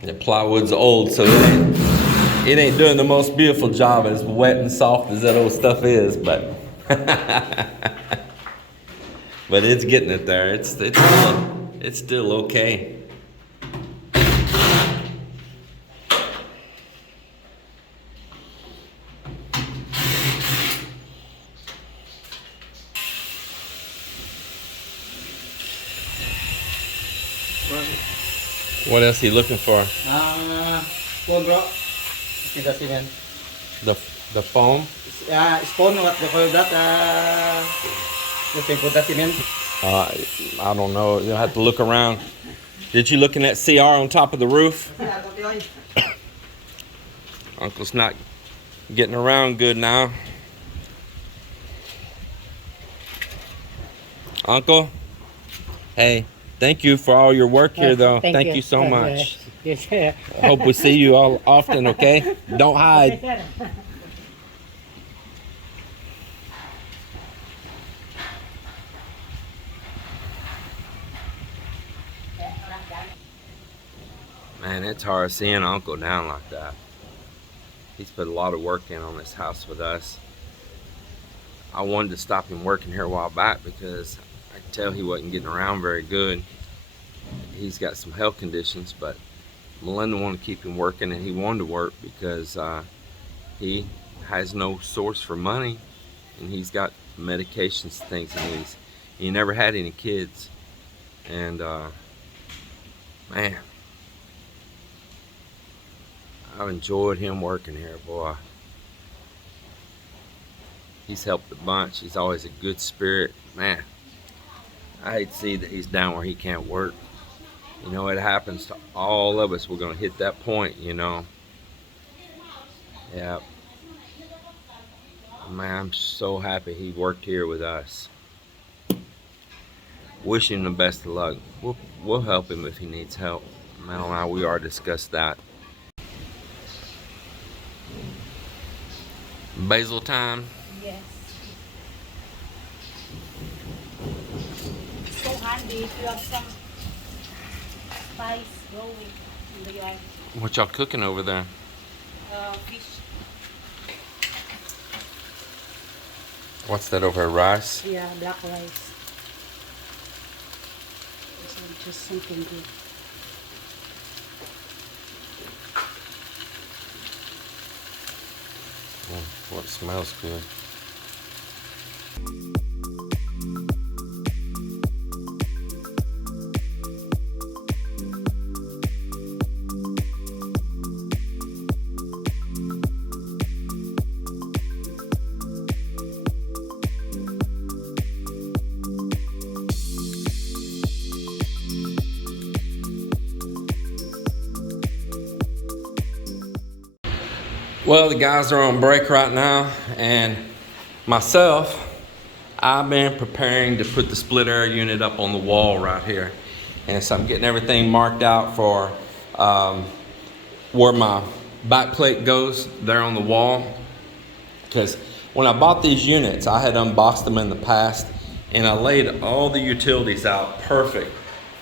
The plywood's old, so it ain't doing the most beautiful job as wet and soft as that old stuff is, but but it's getting it there. It's still okay. What else are you looking for? Phone, bro. See the cement. The foam? Spawn, what they call that? You can put the cement. I don't know. You'll have to look around. Did you look in that CR on top of the roof? Uncle's not getting around good now. Uncle? Hey. Thank you for all your work here, though. Thank you so much. I hope we see you all often, okay? Don't hide. Man, it's hard seeing Uncle down like that. He's put a lot of work in on this house with us. I wanted to stop him working here a while back because I could tell he wasn't getting around very good. He's got some health conditions, but Melinda wanted to keep him working, and he wanted to work because he has no source for money, and he's got medications, things he needs. He never had any kids, and man, I've enjoyed him working here, boy. He's helped a bunch. He's always a good spirit, man. I hate to see that he's down where he can't work. You know, it happens to all of us. We're going to hit that point, you know. Yeah. Man, I'm so happy he worked here with us. Wish him the best of luck. We'll help him if he needs help. Mel and I, we already discussed that. Basil time? Yes. It's so handy if you have some spice growing in the yard. What y'all cooking over there? Fish. What's that over there, rice? Yeah, black rice. So just something good. Oh, what smells good. Well, the guys are on break right now, and myself, I've been preparing to put the split air unit up on the wall right here. And so I'm getting everything marked out for where my back plate goes there on the wall. Because when I bought these units, I had unboxed them in the past, And I laid all the utilities out perfect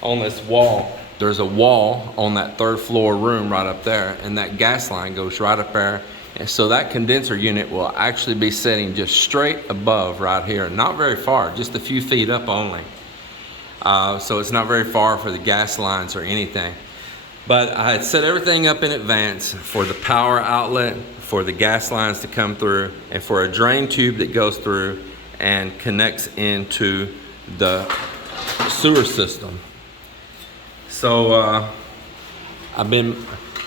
on this wall. There's a wall on that third floor room right up there, and that gas line goes right up there. And so that condenser unit will actually be sitting just straight above right here, not very far, just a few feet up only. So it's not very far for the gas lines or anything. But I had set everything up in advance for the power outlet, for the gas lines to come through, and for a drain tube that goes through and connects into the sewer system. So I've been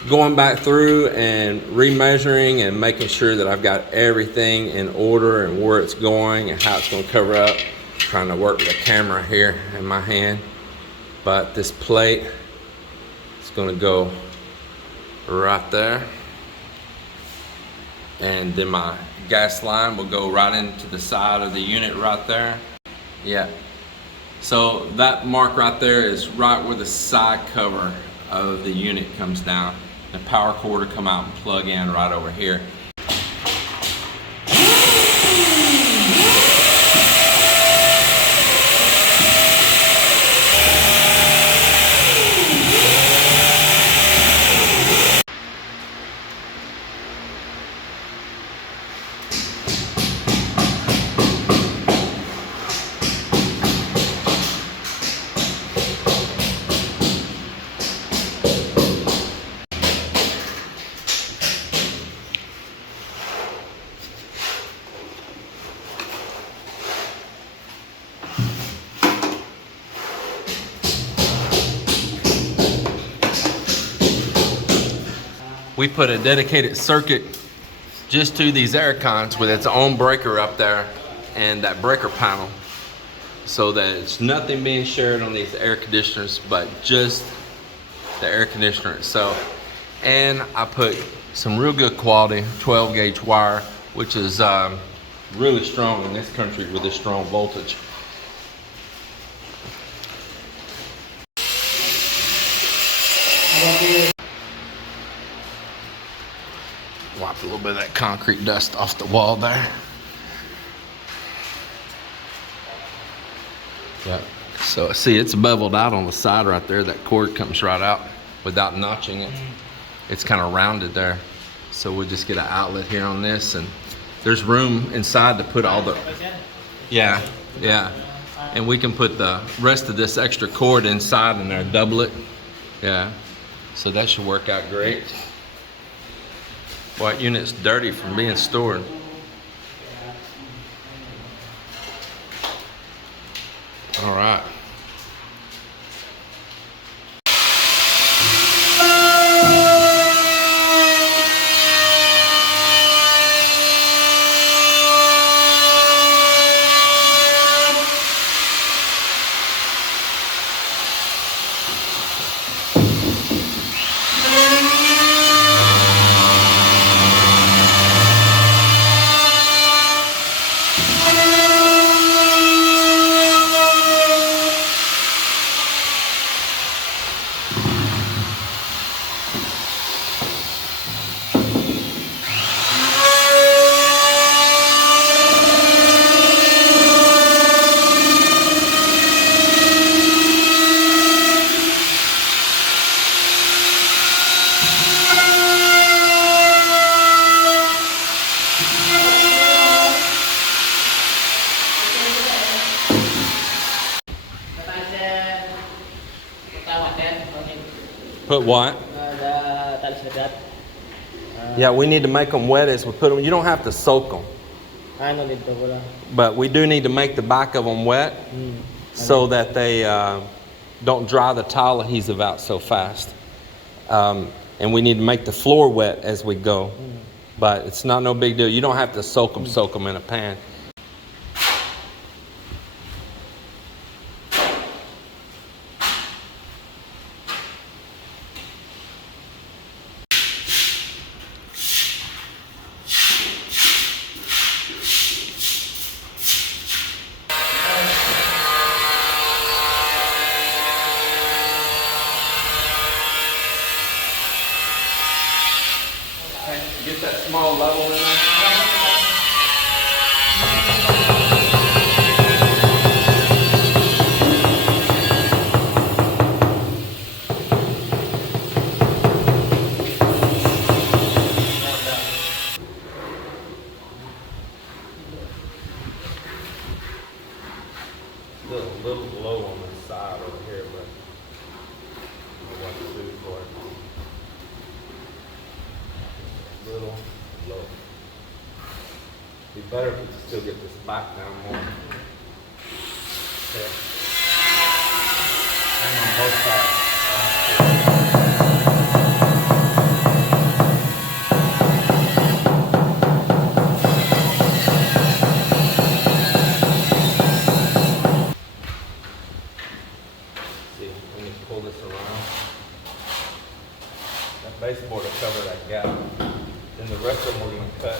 going back through and remeasuring and making sure that I've got everything in order and where it's going and how it's going to cover up. Trying to work with the camera here in my hand. But this plate is going to go right there. And then my gas line will go right into the side of the unit right there. Yeah. So that mark right there is right where the side cover of the unit comes down. The power cord will come out and plug in right over here. We put a dedicated circuit just to these air cons with its own breaker up there and that breaker panel, so that it's nothing being shared on these air conditioners but just the air conditioner itself. And I put some real good quality 12 gauge wire, which is really strong in this country with this strong voltage. Wipe a little bit of that concrete dust off the wall there. Yep. So see, it's beveled out on the side right there. That cord comes right out without notching it. It's kind of rounded there. So we'll just get an outlet here on this, and there's room inside to put all the, yeah. And we can put the rest of this extra cord inside in there, double it. Yeah. So that should work out great. White unit's dirty from being stored. All right. Put what? Yeah, we need to make them wet as we put them. You don't have to soak them. But we do need to make the back of them wet so that they don't dry the tile adhesive out so fast. And we need to make the floor wet as we go. But it's not no big deal. You don't have to soak them in a pan. Get that small level in there. Still a little low on this side over here, but I don't know what to do for it. A little low. Be better if we could still get this back down more. Okay. And on both sides. See, let me pull this around. That baseboard will cover that gap. Then the rest of them we're going to cut.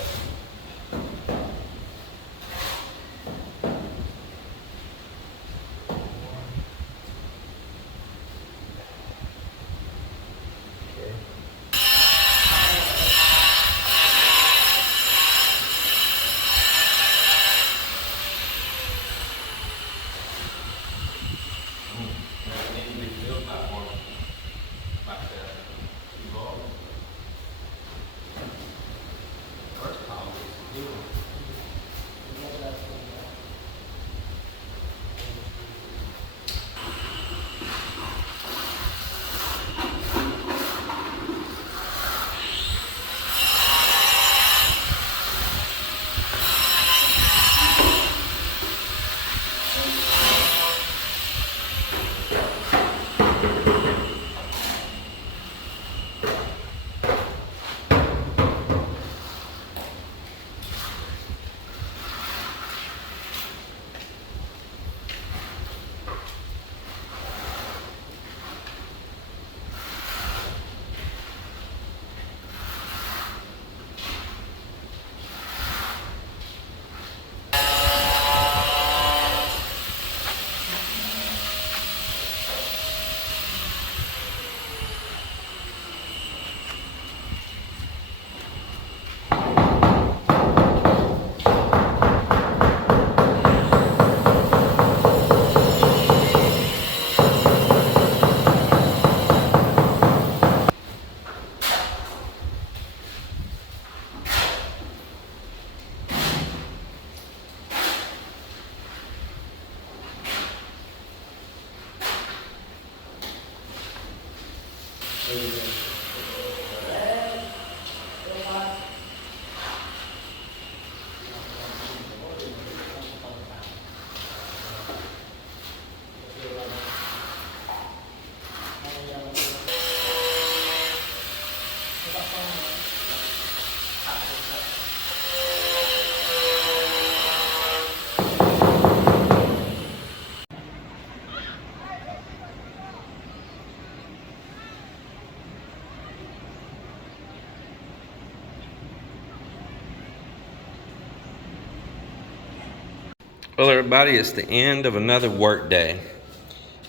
Well, everybody, it's the end of another work day,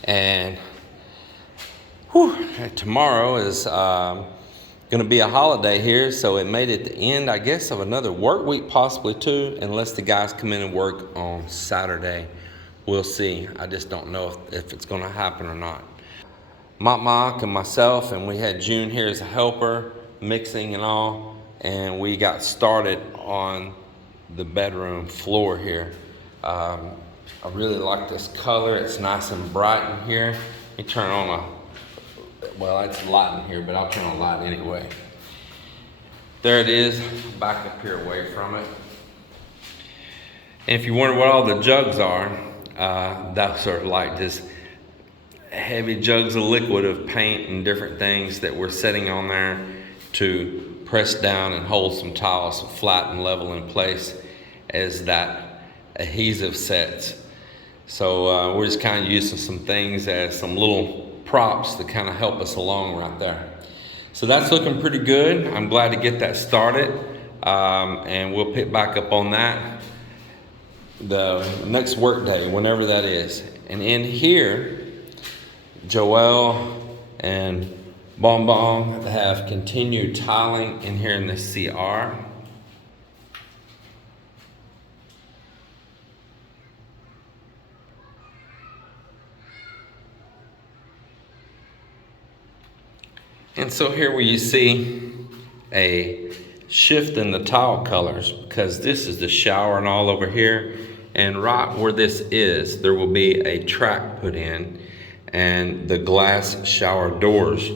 and tomorrow is going to be a holiday here, so it made it the end, I guess, of another work week, possibly too, unless the guys come in and work on Saturday. We'll see. I just don't know if it's going to happen or not. Mak Mak and myself, and we had June here as a helper, mixing and all, and we got started on the bedroom floor here. I really like this color. It's nice and bright in here. Let me turn on well, it's light in here, but I'll turn on light anyway. There it is, back up here away from it. And if you wonder what all the jugs are, those are like just heavy jugs of liquid of paint and different things that we're setting on there to press down and hold some tiles flat and level in place as that adhesive sets. So we're just kind of using some things as some little props to kind of help us along right there. So that's looking pretty good. I'm glad to get that started, and we'll pick back up on that the next work day, whenever that is. And in here, Joelle and Bon Bon have continued tiling in here in this CR. And so here where you see a shift in the tile colors, because this is the shower and all over here, And right where this is, there will be a track put in, and the glass shower doors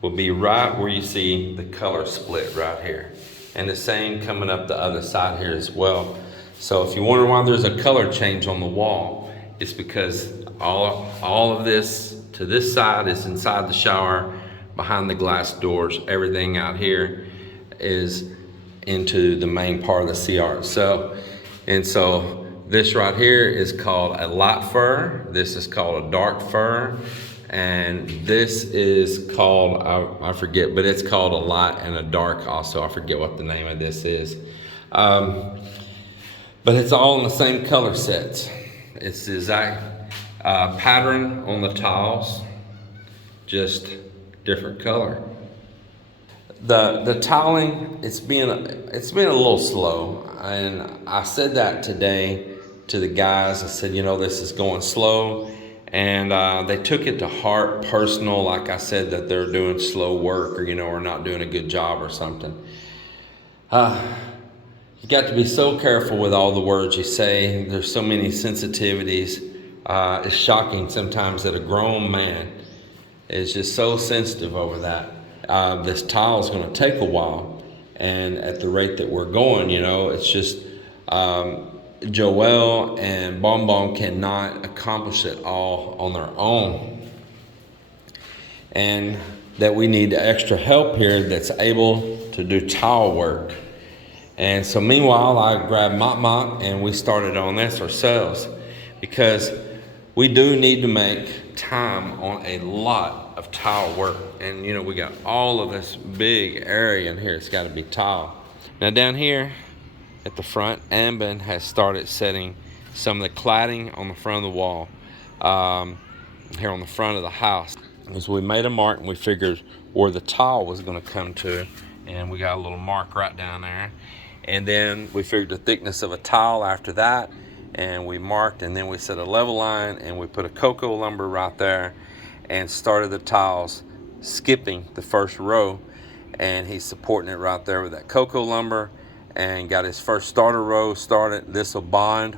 will be right where you see the color split right here. And the same coming up the other side here as well. So if you wonder why there's a color change on the wall, it's because all of this to this side is inside the shower, behind the glass doors. Everything out here is into the main part of the CR itself. And so this right here is called a light fur. This is called a dark fur. And this is called, I forget, but it's called a light and a dark also. I forget what the name of this is. But it's all in the same color sets. It's the exact pattern on the tiles, just different color. The tiling, it's been a little slow, and I said that today to the guys. I said, you know, this is going slow, and they took it to heart, personal, like I said, that they're doing slow work, or, you know, or not doing a good job or something. You got to be so careful with all the words you say. There's so many sensitivities. It's shocking sometimes that a grown man is just so sensitive over that. This tile is going to take a while, and at the rate that we're going, you know, it's just Joel and Bonbon cannot accomplish it all on their own, and that we need extra help here that's able to do tile work. And so meanwhile, I grabbed Mak Mak and we started on this ourselves, because we do need to make time on a lot of tile work. And you know, we got all of this big area in here. It's got to be tile. Now down here at the front, Amben has started setting some of the cladding on the front of the wall, here on the front of the house. And so we made a mark and we figured where the tile was going to come to, and we got a little mark right down there. And then we figured the thickness of a tile after that, and we marked, and then we set a level line, and we put a cocoa lumber right there and started the tiles skipping the first row, and he's supporting it right there with that cocoa lumber, and got his first starter row started. This will bond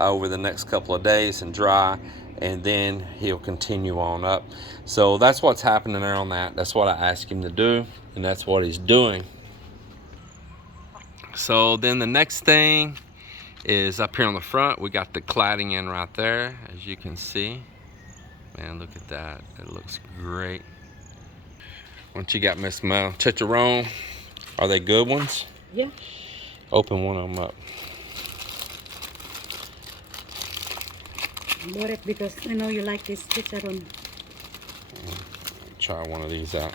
over the next couple of days and dry, and then he'll continue on up. So that's what's happening there on that. That's what I asked him to do, and that's what he's doing. So then the next thing is up here on the front. We got the cladding in right there, as you can see. Man, look at that. It looks great. What you got, Miss Mel? Chicharron. Are they good ones? Yeah. Open one of them up. I bought it because I know you like this chicharron. Try one of these out.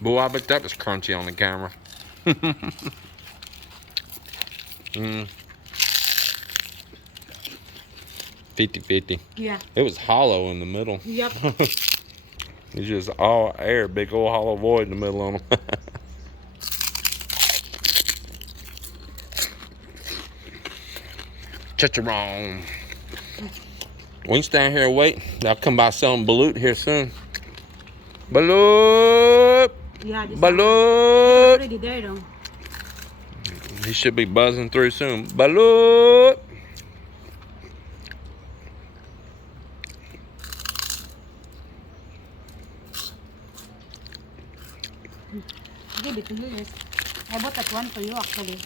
Boy, I bet that was crunchy on the camera. 50-50. Yeah. It was hollow in the middle. Yep. It's just all air, big old hollow void in the middle on them. Chicharron. We can stand here and wait. I'll come by selling balut here soon. Balut! Yeah, this Balut! already there though. He should be buzzing through soon. Balut! Give it to you, yes. I bought that one for you actually.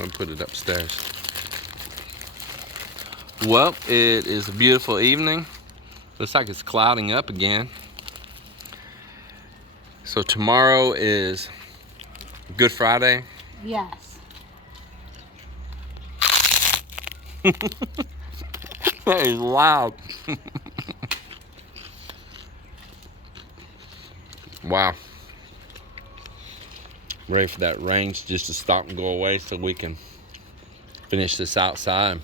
I'll put it upstairs. Well, it is a beautiful evening. Looks like it's clouding up again. So tomorrow is Good Friday. Yes. That is loud. Wow. Ready for that rain just to stop and go away so we can finish this outside.